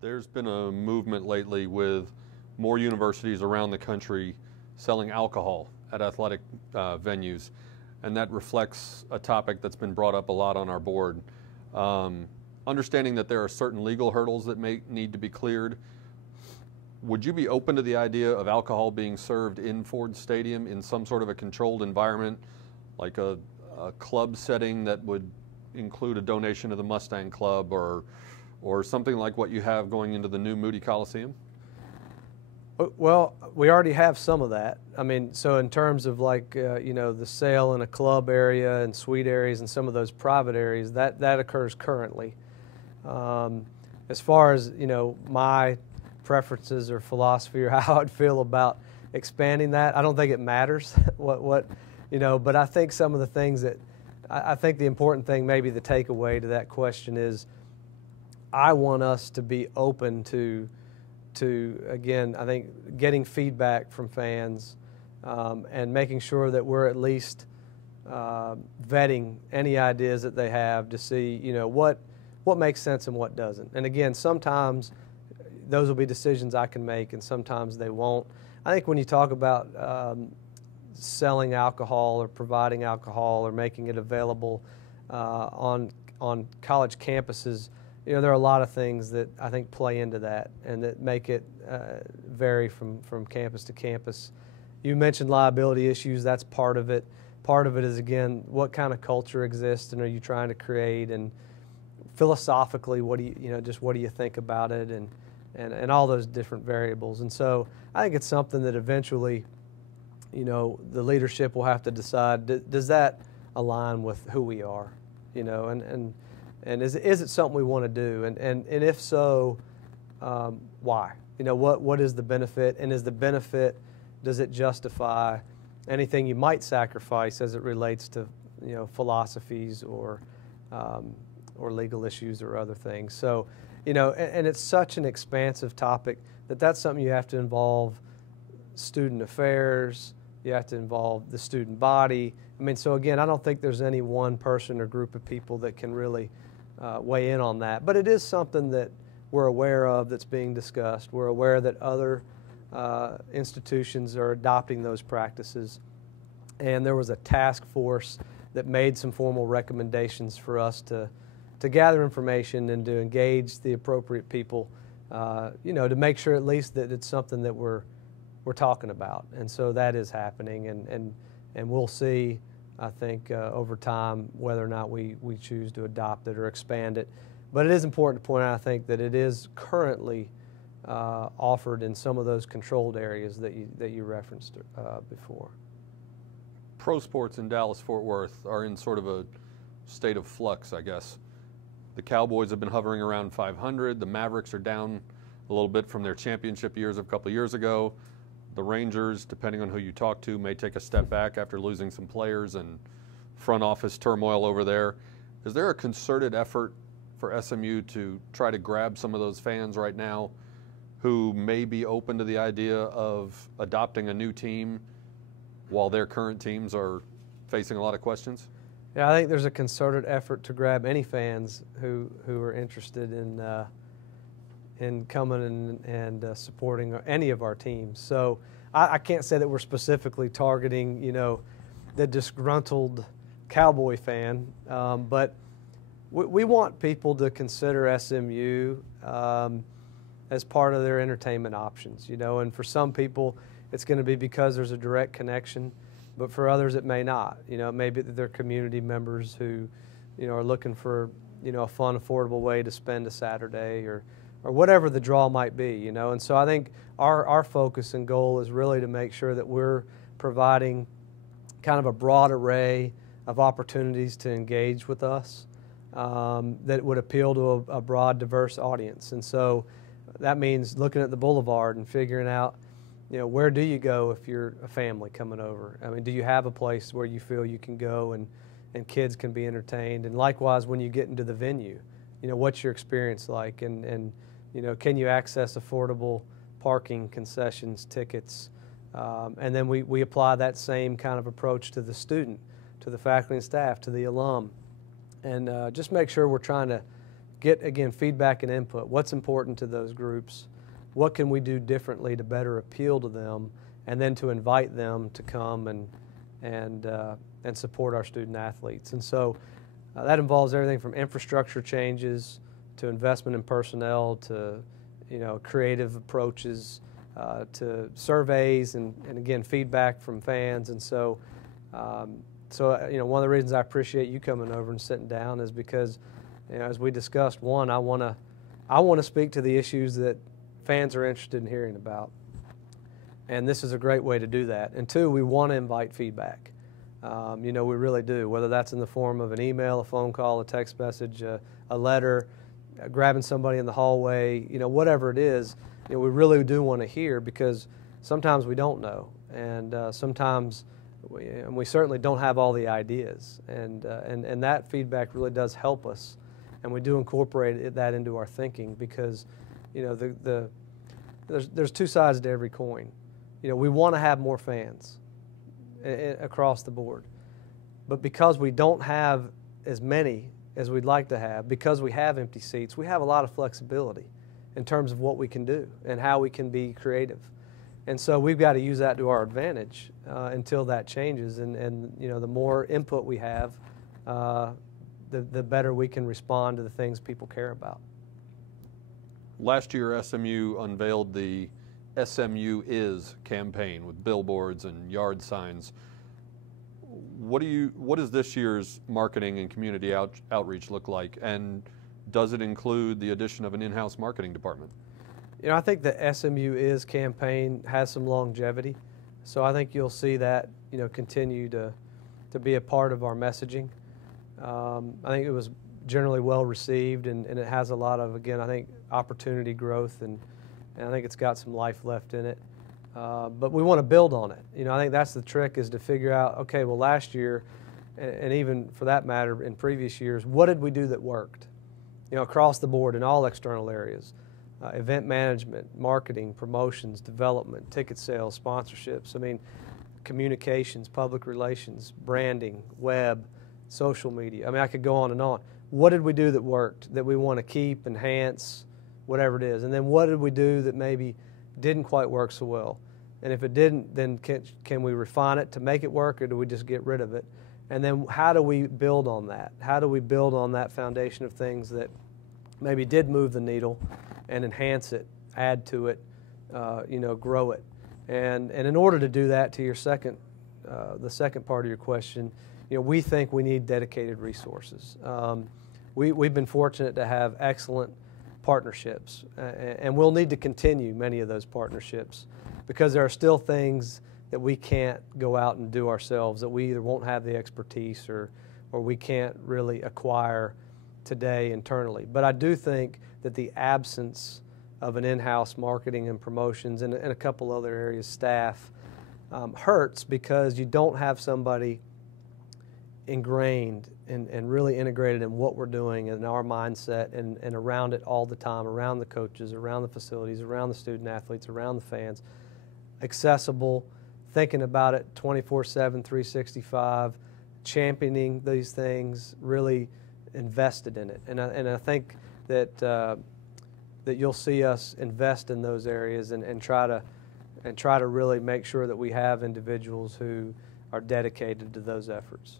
There's been a movement lately with more universities around the country selling alcohol at athletic venues, and that reflects a topic that's been brought up a lot on our board. Understanding that there are certain legal hurdles that may need to be cleared, would you be open to the idea of alcohol being served in Ford Stadium in some sort of a controlled environment, like a club setting that would include a donation to the Mustang Club, or something like what you have going into the new Moody Coliseum? Well, we already have some of that. I mean, so in terms of like, the sale in a club area and suite areas and some of those private areas, that occurs currently. As far as, my preferences or philosophy or how I'd feel about expanding that, I don't think it matters but I think some of the things that, I think the important thing, maybe the takeaway to that question is, I want us to be open to again, I think getting feedback from fans and making sure that we're at least vetting any ideas that they have to see, what makes sense and what doesn't. And again, sometimes those will be decisions I can make and sometimes they won't. I think when you talk about selling alcohol or providing alcohol or making it available on college campuses, there are a lot of things that I think play into that and that make it vary from campus to campus. You mentioned liability issues. That's part of it. Part of it is, again, what kind of culture exists and are you trying to create, and philosophically, what do you think about it, and all those different variables. And so I think it's something that eventually, the leadership will have to decide, does that align with who we are, and is it something we want to do? And if so, why? What is the benefit? And is the benefit, does it justify anything you might sacrifice as it relates to, philosophies or legal issues or other things? So, and it's such an expansive topic that's something you have to involve student affairs, you have to involve the student body. I mean, so again, I don't think there's any one person or group of people that can really weigh in on that. But it is something that we're aware of that's being discussed. We're aware that other institutions are adopting those practices. And there was a task force that made some formal recommendations for us to gather information and to engage the appropriate people, to make sure at least that it's something that we're talking about. And so that is happening, and we'll see, I think, over time whether or not we choose to adopt it or expand it. But it is important to point out, I think, that it is currently offered in some of those controlled areas that you referenced before. Pro sports in Dallas-Fort Worth are in sort of a state of flux, I guess. The Cowboys have been hovering around 500. The Mavericks are down a little bit from their championship years of a couple of years ago. The Rangers, depending on who you talk to, may take a step back after losing some players and front office turmoil over there. Is there a concerted effort for SMU to try to grab some of those fans right now who may be open to the idea of adopting a new team while their current teams are facing a lot of questions? Yeah, I think there's a concerted effort to grab any fans who are interested in coming and supporting any of our teams. So I can't say that we're specifically targeting, the disgruntled Cowboy fan, but we want people to consider SMU as part of their entertainment options, and for some people it's going to be because there's a direct connection, but for others it may not. Maybe they're community members who, are looking for, a fun, affordable way to spend a Saturday or whatever the draw might be, And so I think our focus and goal is really to make sure that we're providing kind of a broad array of opportunities to engage with us that would appeal to a broad, diverse audience. And so that means looking at the boulevard and figuring out, where do you go if you're a family coming over? I mean, do you have a place where you feel you can go and kids can be entertained? And likewise, when you get into the venue, what's your experience like? And can you access affordable parking, concessions, tickets? And then we apply that same kind of approach to the student, to the faculty and staff, to the alum. And just make sure we're trying to get, again, feedback and input. What's important to those groups? What can we do differently to better appeal to them, and then to invite them to come and support our student athletes. And so that involves everything from infrastructure changes to investment in personnel to creative approaches to surveys and again feedback from fans. And so one of the reasons I appreciate you coming over and sitting down is because as we discussed, one, I want to speak to the issues that fans are interested in hearing about, and this is a great way to do that. And two, we want to invite feedback. We really do, whether that's in the form of an email, a phone call, a text message, a letter, grabbing somebody in the hallway, whatever it is. We really do want to hear, because sometimes we don't know, and sometimes we certainly don't have all the ideas, and that feedback really does help us, and we do incorporate that into our thinking, because there's two sides to every coin. We want to have more fans across the board, but because we don't have as many as we'd like to have, because we have empty seats, we have a lot of flexibility in terms of what we can do and how we can be creative. And so we've got to use that to our advantage until that changes. And the more input we have, the better we can respond to the things people care about. Last year, SMU unveiled the SMU Is campaign with billboards and yard signs. What does this year's marketing and community outreach look like, and does it include the addition of an in-house marketing department? I think the SMU Is campaign has some longevity, so I think you'll see that continue to be a part of our messaging. I think it was generally well received, and it has a lot of, again, I think, opportunity growth, and I think it's got some life left in it. But we want to build on it. I think that's the trick, is to figure out, okay, well, last year, and even for that matter in previous years, what did we do that worked? Across the board in all external areas. Event management, marketing, promotions, development, ticket sales, sponsorships, communications, public relations, branding, web, social media. I could go on and on. What did we do that worked, that we want to keep, enhance, whatever it is? And then what did we do that maybe didn't quite work so well? And if it didn't, then can we refine it to make it work, or do we just get rid of it? And then how do we build on that? How do we build on that foundation of things that maybe did move the needle and enhance it, add to it, grow it? And in order to do that, to your the second part of your question, we think we need dedicated resources. We've been fortunate to have excellent partnerships, and we'll need to continue many of those partnerships, because there are still things that we can't go out and do ourselves, that we either won't have the expertise or we can't really acquire today internally. But I do think that the absence of an in-house marketing and promotions and a couple other areas staff hurts, because you don't have somebody ingrained and really integrated in what we're doing and our mindset and around it all the time, around the coaches, around the facilities, around the student athletes, around the fans, accessible, thinking about it 24/7, 365, championing these things, really invested in it. And I think that that you'll see us invest in those areas and try to really make sure that we have individuals who are dedicated to those efforts.